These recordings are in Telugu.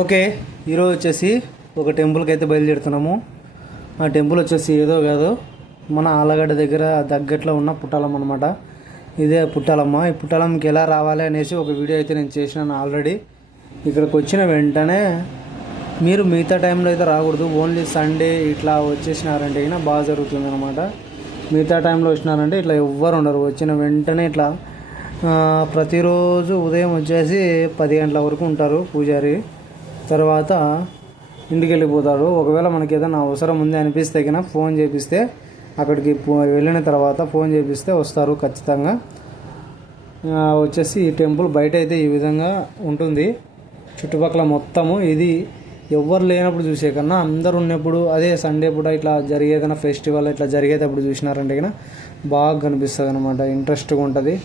ఓకే, ఈరోజు వచ్చేసి ఒక టెంపుల్కి అయితే బయలుదేరుతున్నాము. ఆ టెంపుల్ వచ్చేసి ఏదో కాదు, మన ఆలగడ్డ దగ్గర దగ్గరలో ఉన్న పుట్టాలమ్మ అనమాట. ఇదే పుట్టాలమ్మ. ఈ పుట్టాలమ్మకి ఎలా రావాలి అనేసి ఒక వీడియో అయితే నేను చేసినాను ఆల్రెడీ. ఇక్కడికి వచ్చిన వెంటనే మీరు మిగతా టైంలో అయితే రాకూడదు, ఓన్లీ సండే ఇట్లా వచ్చేసినారంటే అయినా బాగా జరుగుతుంది అనమాట. మిగతా టైంలో వచ్చినారంటే ఇట్లా ఎవ్వరు ఉండరు. వచ్చిన వెంటనే ఇట్లా ప్రతిరోజు ఉదయం వచ్చేసి 10 గంటల వరకు ఉంటారు పూజారి. తర్వాత ఇంటికి వెళ్ళిపోతాడు. ఒకవేళ మనకి ఏదైనా అవసరం ఉంది అనిపిస్తే కన్నా ఫోన్ చేపిస్తే అక్కడికి వెళ్ళిన తర్వాత ఫోన్ చేపిస్తే వస్తారు ఖచ్చితంగా. వచ్చేసి ఈ టెంపుల్ బయట అయితే ఈ విధంగా ఉంటుంది. చుట్టుపక్కల మొత్తము ఇది ఎవ్వరు లేనప్పుడు చూసే కన్నా అందరు ఉన్నప్పుడు, అదే సండే పూట ఇట్లా జరిగేదైనా ఫెస్టివల్ ఇట్లా జరిగేటప్పుడు చూసినారంటే కన్నా బాగా కనిపిస్తుంది అనమాట. ఇంట్రెస్ట్గా ఉంటుంది.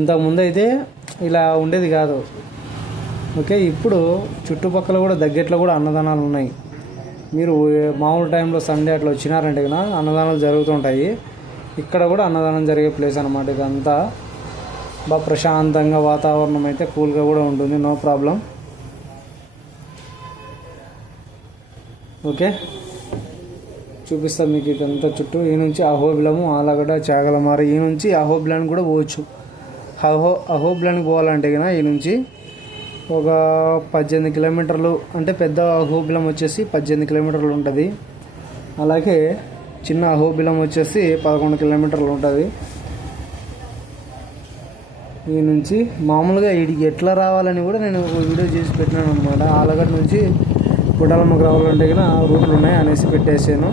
ఇంతకుముందు అయితే ఇలా ఉండేది కాదు. ఓకే, ఇప్పుడు చుట్టుపక్కల కూడా దగ్గరలో కూడా అన్నదానాలు ఉన్నాయి. మీరు మామూలు టైంలో సండే అట్లా వచ్చినారంటే కన్నా అన్నదానాలు జరుగుతుంటాయి. ఇక్కడ కూడా అన్నదానం జరిగే ప్లేస్ అనమాట. ఇదంతా బాగా ప్రశాంతంగా వాతావరణం అయితే కూల్గా కూడా ఉంటుంది, నో ప్రాబ్లం. ఓకే, చూపిస్తాం మీకు ఇదంతా చుట్టూ. ఈ నుంచి అహోబిలము, ఆలగడ్డ, చాగలమార, ఈ నుంచి అహోబిలానికి కూడా పోవచ్చు. అహోబిలానికి పోవాలంటే కన్నా ఈ నుంచి ఒక 18 కిలోమీటర్లు, అంటే పెద్ద అహోబిలం వచ్చేసి 18 కిలోమీటర్లు ఉంటుంది. అలాగే చిన్న అహోబిలం వచ్చేసి 11 కిలోమీటర్లు ఉంటుంది. ఈ నుంచి మామూలుగా వీడికి ఎట్లా రావాలని కూడా నేను ఒక వీడియో చేసి పెట్టినాను అనమాట. ఆలగడ్డ నుంచి పుట్టాలమ్మకు రావాలంటే కన్నా రూట్లు ఉన్నాయి అనేసి పెట్టేసాను.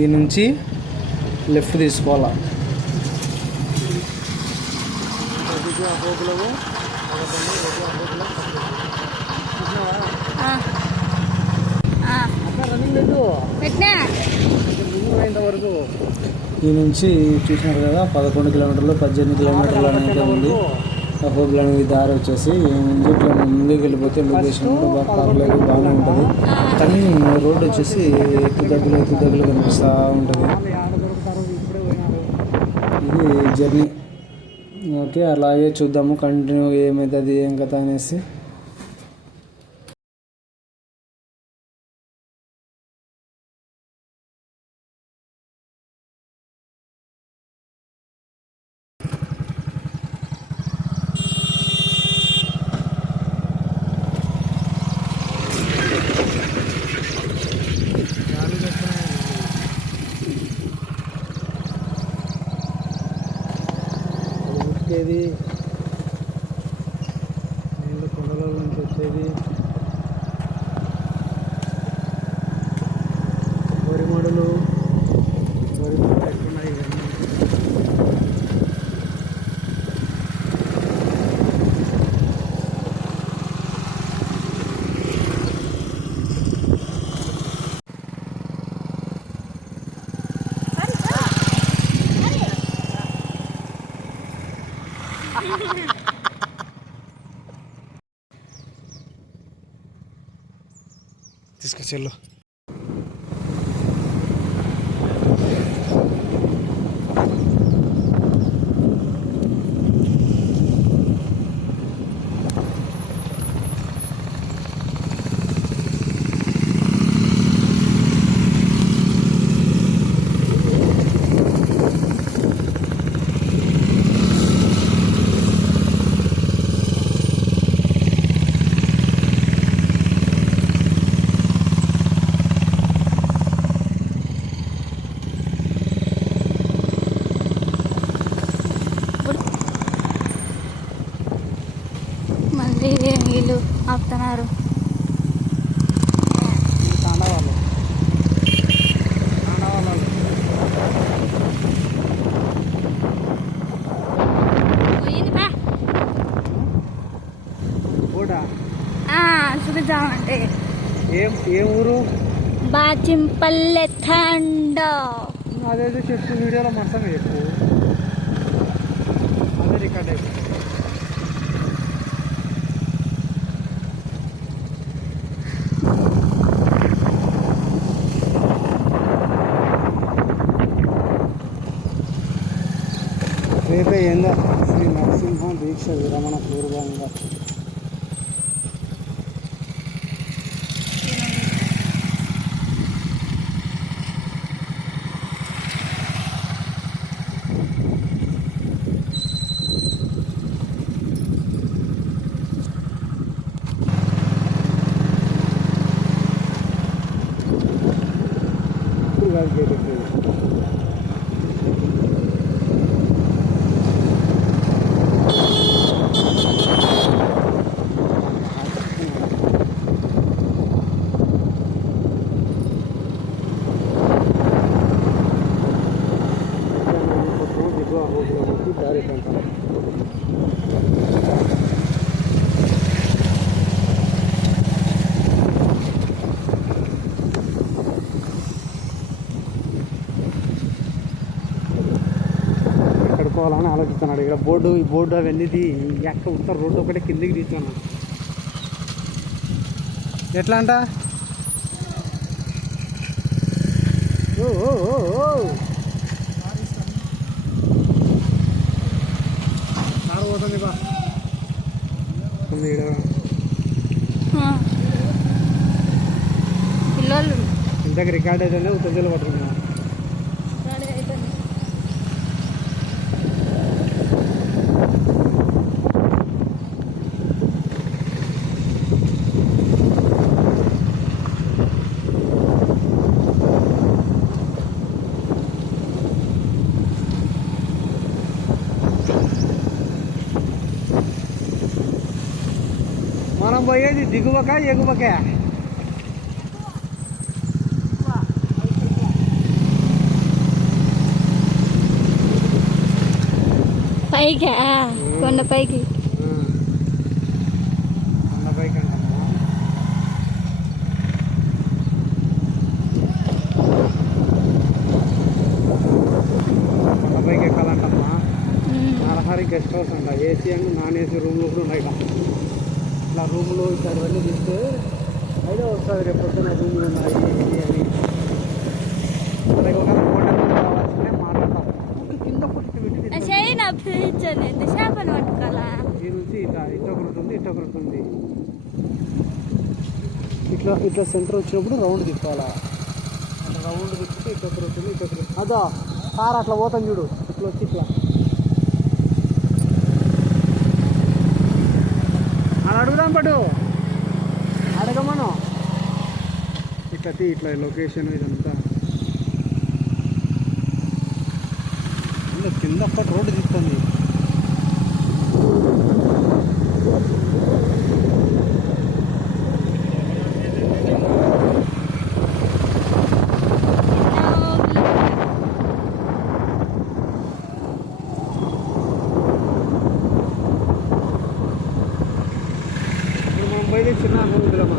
ఈ నుంచి లెఫ్ట్ తీసుకోవాలా. వరకు ఈ నుంచి చూసినారు కదా 11 కిలోమీటర్లు 18 కిలోమీటర్లు అనేది ఉంది. అహోబిలానికి దారి వచ్చేసి ఈ నుంచి ఇట్లా ముందుకు వెళ్ళిపోతే లొకేషన్ కూడా బాగా పర్లేదు, బాగానే ఉంటుంది. కానీ రోడ్డు వచ్చేసి ఎక్కువ దగ్గరలో కనిపిస్తూ ఉంటుంది. ఇది జర్నీ. ఓకే, అలాగే చూద్దాము కంటిన్యూ ఏమవుతుంది ఏం కథ అనేసి. వచ్చేది నీళ్ళు కొండల నుంచి వచ్చేది వరిమడులు ఎట్టున్నాయి. తీసుకొచ్చేళ్ళు వీళ్ళు ఆపుతున్నారు. చూపిద్దామంటే ఏ ఊరు? బాచింపల్లె తండ. అదేదో చెప్పు, వీడియోలో మనసంగా చెప్పు, అదే రికార్డ్ అయిపోయింది. రేపే ఏందో శ్రీ నరసింహ దీక్ష విరమణ పూర్వంగా దారి కొంటాం. ఎక్కడుకోవాలని ఆలోచిస్తున్నాడు. ఇక్కడ బోర్డు ఈ బోర్డు అవన్నీ ఎక్కడ ఉంటారు. రోడ్డు ఒకటే కిందికి తీస్తున్నాడు. ఎట్లా అంట పోతుంది బా పిల్లలు ఇంతకు రికార్డ్ అయితే ఉత్తజలు పట్టుకున్నా. మనం పోయేది దిగువక ఎగువక? పైకి కొండ పైకి. కొండ పైకి అంటమ్మా. కొండ పైకి ఎక్కాలంటమ్మా. నరహరి గెస్ట్ హౌస్ అంట. ఏసీ అండ్ నాన్ ఏసీ రూమ్లు కూడా ఉన్నాయి. ఇట్లా రూమ్లు ఇట్లాంటివన్నీ తీస్తే అయితే వస్తుంది. రేపు పొద్దున్న రూమ్లు ఉన్నాయి అని మనకి ఒక హోటల్ కావాల్సిందే మాట్లాడతాం. కింద పొట్టి చేపలు పట్టుకోవాలా? ఈ నుంచి ఇట్లా ఇటొకటి ఉంది, ఇటొకటి ఉంది. ఇట్లా ఇట్లా సెంటర్ వచ్చినప్పుడు రౌండ్ తిప్పాలా. అట్లా రౌండ్ తిప్పితే ఇటొకటి ఉంటుంది, ఇటొకటి. అదో కార్ అట్లా పోతాం చూడు. ఇట్లా వచ్చి ఇట్లా అది అడుగుదాం. పట్టు అడగమను. ఇట్లా ఇట్లా లొకేషన్ ఇదంతా కింద ఒక్కటి రోడ్డు తీస్తుంది. పోయేది చిన్న హోగులమా?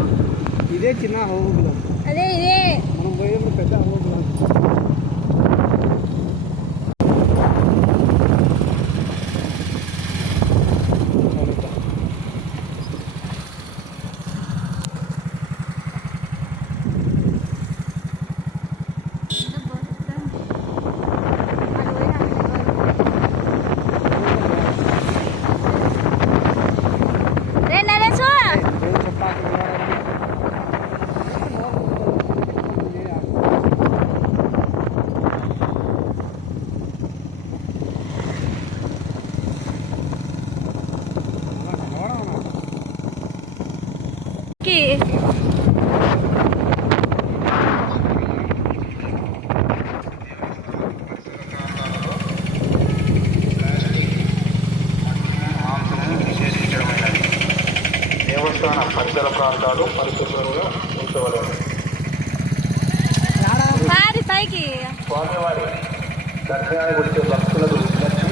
ఇదే చిన్న హోగులం. అదే ఇదే మనం పోయేది పెద్ద హోగులం. దేవస్థాన పరిసర ప్రాంతాలు పరిశుభ్రంగా ఉంచవలెను. స్వామివారి దర్శనానికి వచ్చే భక్తులకు విజ్ఞప్తి.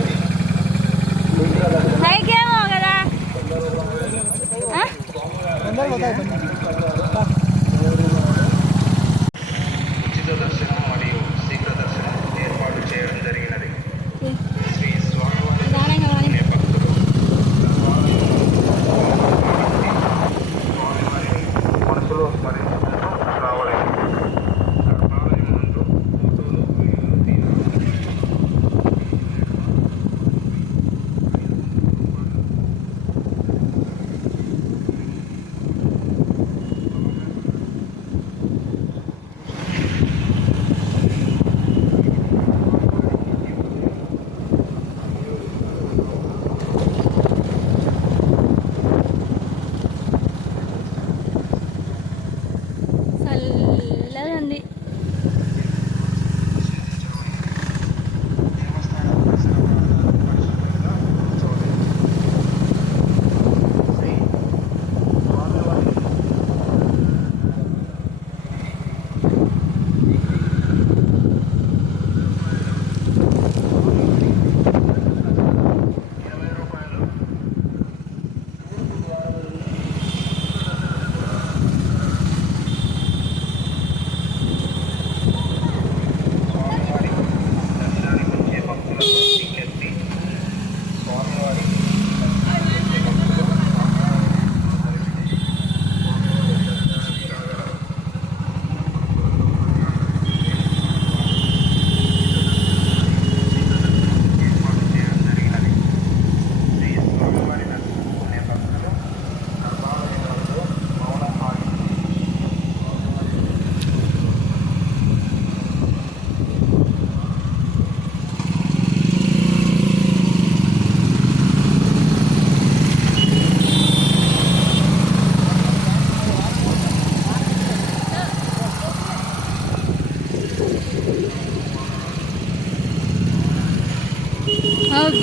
ఉచిత దర్శనం మరియు శీఘ్ర దర్శనం ఏర్పాటు చేయడం జరిగినది. శ్రీ స్వామివారి భక్తులు మనసులో స్మరించుకుంటూ రావలేదు. ఆలయం ముందు ఫోటోలు వీడియోలు తీయాలి.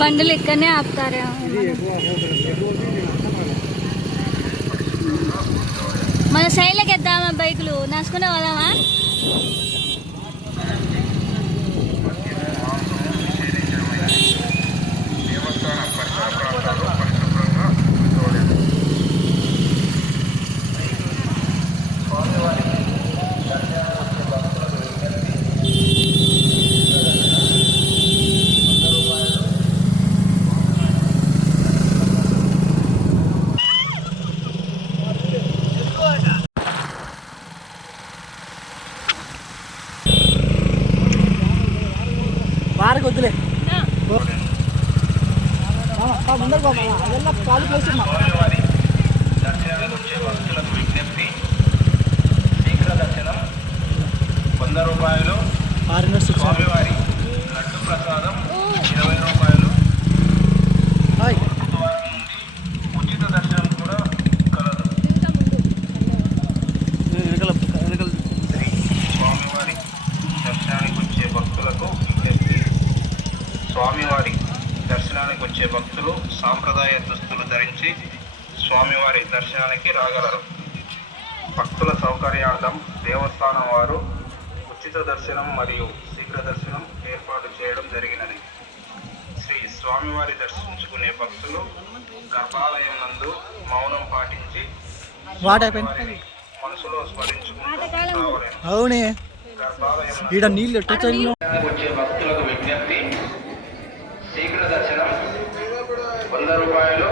బండ్లు ఇక్కడనే ఆపుతారేమో. మన సైడ్లోకి ఎద్దామా, బైకులు నడుచుకునే పోదామా? బాగా వద్దులే స్వామివారి దర్శనానికి వచ్చే భక్తులకు విజ్ఞప్తి, శీఘ్ర దర్శనం 100 రూపాయలు. స్వామివారి లడ్డు ప్రసాదం 20 రూపాయలు. ద్వారం నుండి ఉచిత దర్శనం కూడా కలదు. స్వామివారి దర్శనానికి వచ్చే భక్తులకు విజ్ఞప్తి, స్వామివారి దర్శనానికి వచ్చే భక్తులు సాంప్రదాయ దుస్తులు ధరించి స్వామివారి దర్శనానికి రాగలరు. భక్తుల సౌకర్యార్థం దేవస్థానం వారు ఉచిత దర్శనం మరియు శీఘ్ర దర్శనం ఏర్పాటు చేయడం జరిగినది. శ్రీ స్వామివారి దర్శించుకునే భక్తులు గర్భాలయం నందు మౌనం పాటించి వారిని మనసులో స్మరించుకుంటూ అవునే గర్భాలయం నీళ్ళు వచ్చే భక్తులకు విజ్ఞప్తి, శీఘ్ర దర్శనం 100 రూపాయలు.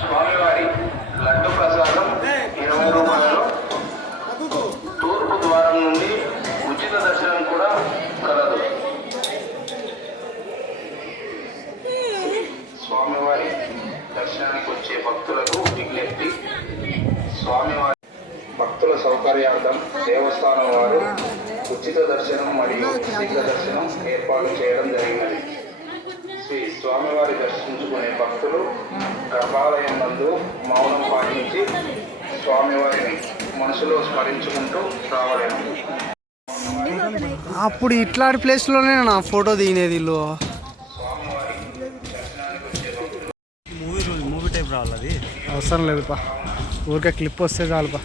స్వామివారి లడ్డు ప్రసాదం 20 రూపాయలు. తూర్పు ద్వారం నుండి ఉచిత దర్శనం కూడా కలదు. స్వామివారి దర్శనానికి వచ్చే భక్తులకు విజ్ఞప్తి, స్వామివారి భక్తుల సౌకర్యార్థం దేవస్థానం వారు ఉచిత దర్శనం మరియు శీఘ్ర దర్శనం ఏర్పాటు చేయడం జరిగినది. శ్రీ స్వామివారి దర్శించుకునే భక్తులు గర్భాలయం నందు మౌనం పాటించి స్వామివారిని మనసులో స్మరించుకుంటూ రావలేము. అప్పుడు ఇట్లాంటి ప్లేస్లోనే నా ఫోటో దిగినది ఇల్లు. మూవీ టైప్ రావాలి, అది అవసరం లేదుపా, ఊరికే క్లిప్ వస్తే చాలుపా.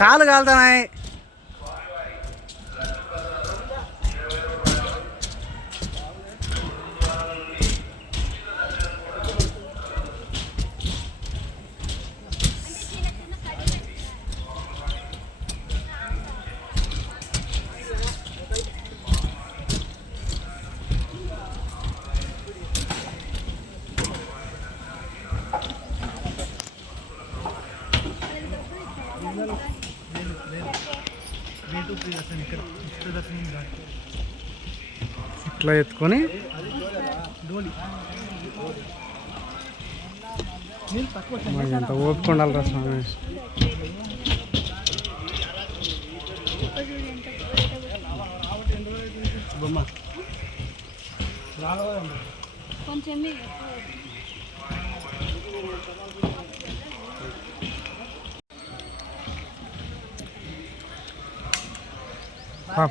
కాలు కాలుతున్నాయి. ఇట్లా ఎత్తుకొని ఎంత ఓపిక ఉండాలిరా స్వామి. కొంచెం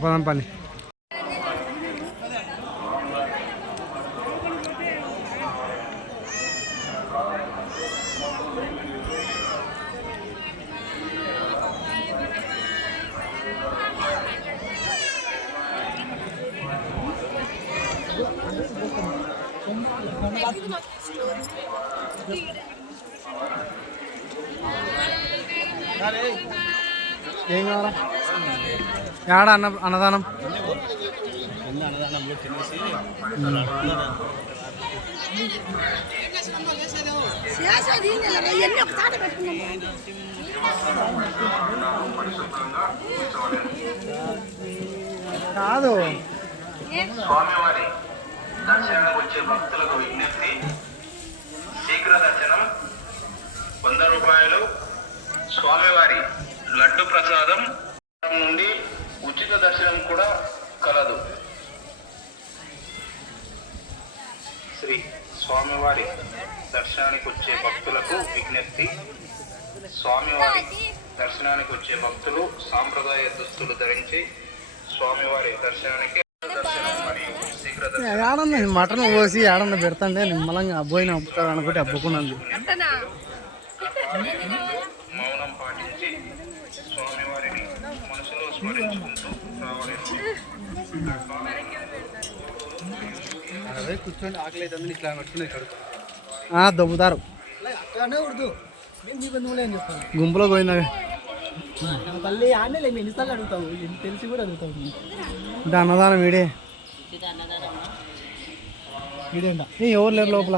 పదం పని ఏం కావాలా? ఏడ అన్నదానం అన్నదానంలో తినేసి కాదు. స్వామివారి దర్శనానికి వచ్చే భక్తులకు విజ్ఞప్తి, శీఘ్ర దర్శనం 100 రూపాయలు. స్వామివారి లడ్డు ప్రసాదం నుండి ఉచిత దర్శనం కూడా కలదు. శ్రీ స్వామివారి దర్శనానికి వచ్చే భక్తులకు విజ్ఞప్తి. స్వామివారి దర్శనానికి వచ్చే భక్తులు సాంప్రదాయ దుస్తులు ధరించి స్వామివారి దర్శనానికి మరియు శీఘ్ర ఏడన్నా మటన్ కోసి ఏడన్నా పెడతాంటే నిమ్మలంగా అబ్బోయిన అబ్బుతాడు అనుకుంటే అబ్బుకున్నాను. మౌనం పాటించి స్వామివారిని మనసులో స్మరించుకుంటూ రావాలి. కూర్చొని ఆకలి అవుతుంది ఇట్లా పట్టుకుని దొబ్బుతారు గుంపులో పోయిందా మళ్ళీ ఆడలే ఎన్నిసార్లు అడుగుతావు తెలిసి కూడా అడుగుతావు. అంటే అన్నదానం వీడే వీడేంట ఎవరు లేరు లోపల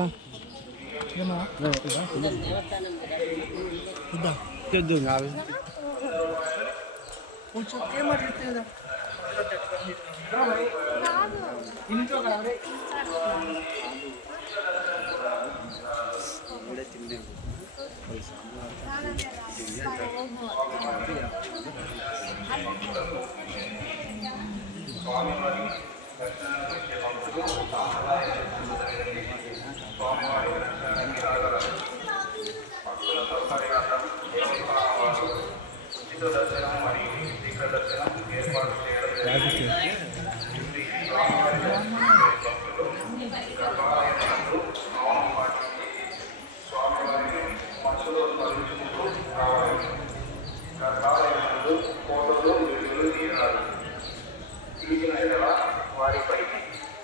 వారిపై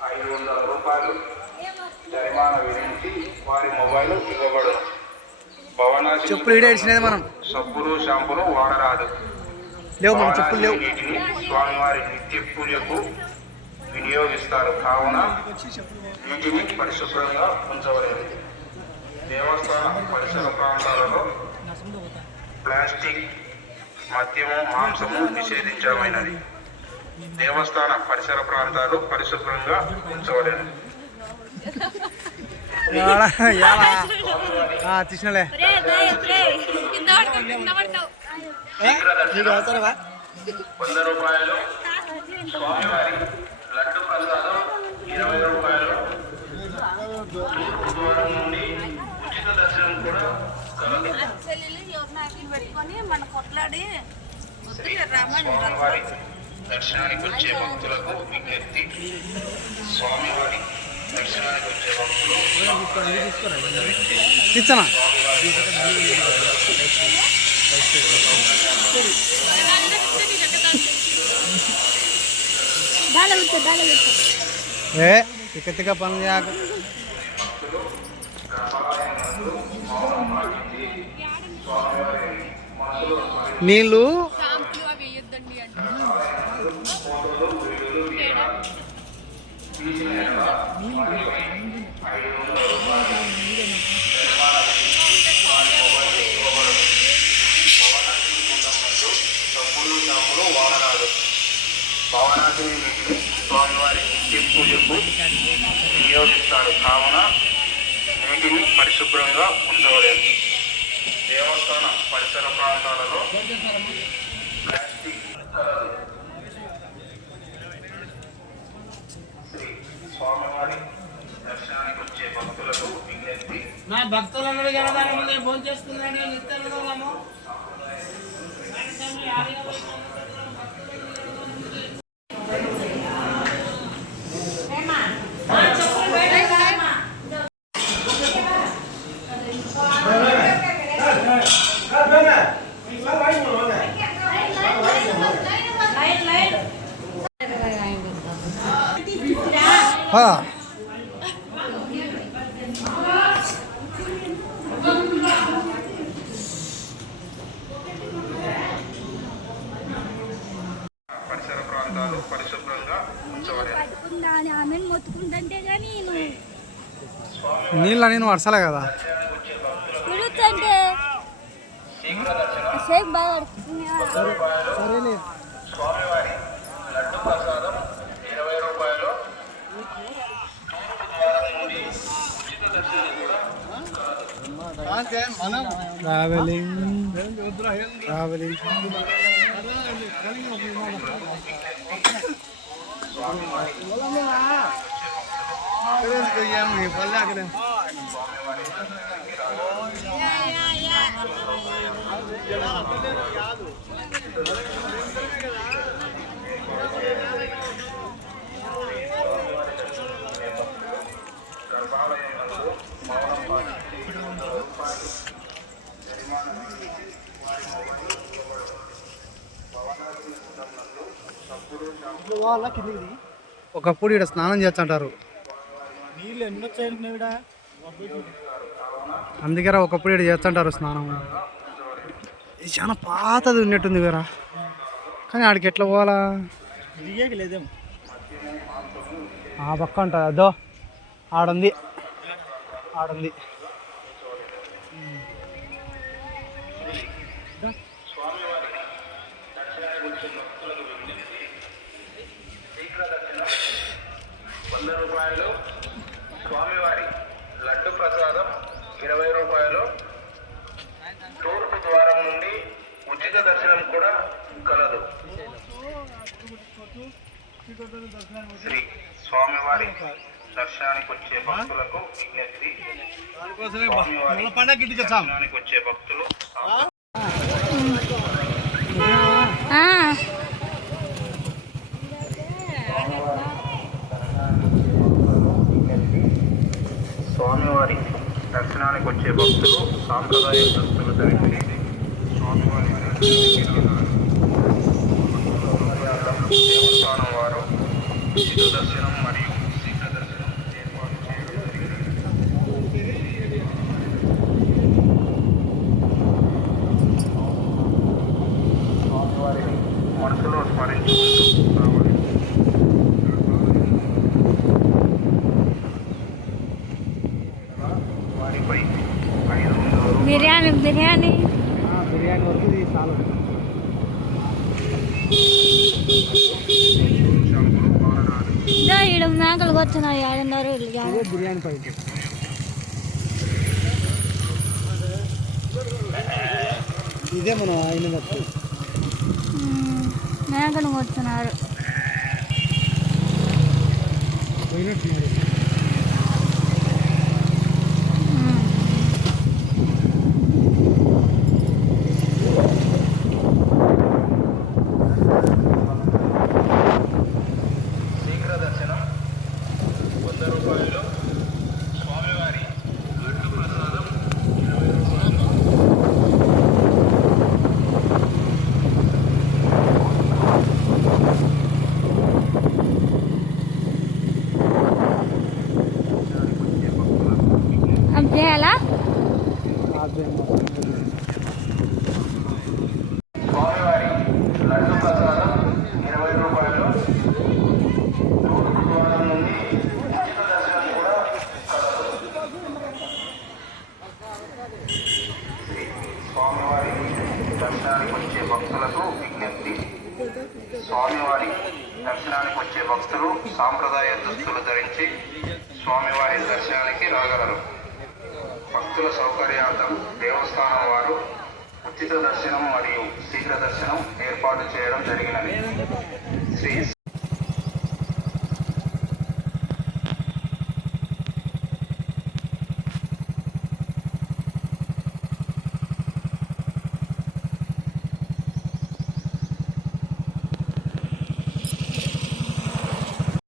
500 రూపాయలు జరిమానా విధించి వారి మొబైల్ ఇవ్వబడు. భవనాసి మనం సబ్బులు షాంపులు వాడరాదు. నీటిని స్వామివారి నిత్య పూజకు వినియోగిస్తారు కావున నీటిని పరిశుభ్రంగా ఉంచవలేదు. దేవస్థాన పరిసర ప్రాంతాలలో ప్లాస్టిక్ మద్యము మాంసము నిషేధించమైనది. దేవస్థాన పరిసర ప్రాంతాలు పరిశుభ్రంగా ఉంచవలేదు. తీసినలే ₹100 స్వామివారి లడ్డు ప్రసాదం 20 రూపాయలు. దూరం నుండి ఉచిత దర్శనం కూడా స్వామివారి దర్శనానికి వచ్చే భక్తులకు విజ్ఞప్తి. స్వామివారి దర్శనానికి వచ్చే భక్తులు ఇచ్చనా ఏ తిక్క తిక్క పనులు చేయక నీళ్ళు వాడరాదు. భవనాశిని నీటిని స్వామివారి నిత్య పూజకు వినియోగిస్తారు కావున నీటిని పరిశుభ్రంగా ఉంచవలేదు. దేవస్థాన పరిసర ప్రాంతాలలో ప్లాస్టిక్ కలదు. శ్రీ స్వామివారి దర్శనానికి వచ్చే భక్తులకు విజ్ఞప్తి. నా భక్తులను భోజనం చేస్తున్నాను నిత్యము పరిసర ప్రాంతాలు పరిశుభ్రంగా ఉంచవలేదు. నీళ్ళు నేను వర్షాలే కదా సరేలే. స్వామివారి లడ్డు ప్రసాదం 20 రూపాయలు. తూర్పు ద్వారం నుండి ఉచిత దర్శనం కూడా ట్రావెలింగ్ గర్భాలయం నందు మౌనం పాటించి రూపాయలు జరిమానా విధించి వారి మొబైల్ భవనాల నందు సబ్బులు షాంపూ ఒకప్పుడు ఇక్కడ స్నానం చేస్తుంటారు. నీళ్ళు ఎన్ని వచ్చాయి. అందుకేరా ఒకప్పుడు ఇక్కడ చేస్తుంటారు స్నానం. ఇది చాలా పాతది ఉన్నట్టుంది వేరా, కానీ ఆడికి ఎట్లా పోవాలా? దిగేకి లేదేమో. ఆ పక్క ఉంటుంది అదో ఆడుంది. రూపాయలు స్వామివారి లడ్డు ప్రసాదం 20 రూపాయలు. తూర్పు ద్వారం నుండి ఉచిత దర్శనం కూడా కలదు. శ్రీ స్వామివారి దర్శనానికి వచ్చే భక్తులకు విజ్ఞప్తి. దర్శనానికి వచ్చే భక్తులు స్వామివారి దర్శనానికి వచ్చే భక్తులు సాంప్రదాయ దుస్తులు ధరించి స్వామివారి దేవస్థానం వారు ఉచిత దర్శనం మరియు శీఘ్ర దర్శనం ఏర్పాటు చేయడం జరిగింది. స్వామివారిని మనసులో స్మరించుకుంటూ రావాలి. వారిపై 500 బిర్యానీ బిర్యానీ వరకు ఇది చాలు. షాంపులు వాహనాలు ఈడ మేకలు వచ్చినాయి. ఆడున్నారు ఇదే బిర్యానీ పైకి. ఇదే మనం ఆయన మేకలు వచ్చినారు. పోయినట్టున్నారు. శీఘ్ర దర్శనం 100 రూపాయలు. స్వామివారి లడ్డు ప్రసాదం 20 రూపాయలు. అది చేయాలా? స్వామివారి లడ్డు ప్రసాదం 20 రూపాయలు. తూర్పు ద్వారం నుండి ఉచిత దర్శనం కూడా కలదు. స్వామివారి దర్శనానికి వచ్చే భక్తులకు విజ్ఞప్తి. స్వామివారి దర్శనానికి వచ్చే భక్తులు సాంప్రదాయ దుస్తులు ధరించి స్వామివారి దర్శనానికి రాగలరు. భక్తుల సౌకర్యార్థం దేవస్థానం వారు ఉచిత దర్శనం మరియు శీఘ్ర దర్శనం ఏర్పాటు చేయడం జరిగినది. శ్రీ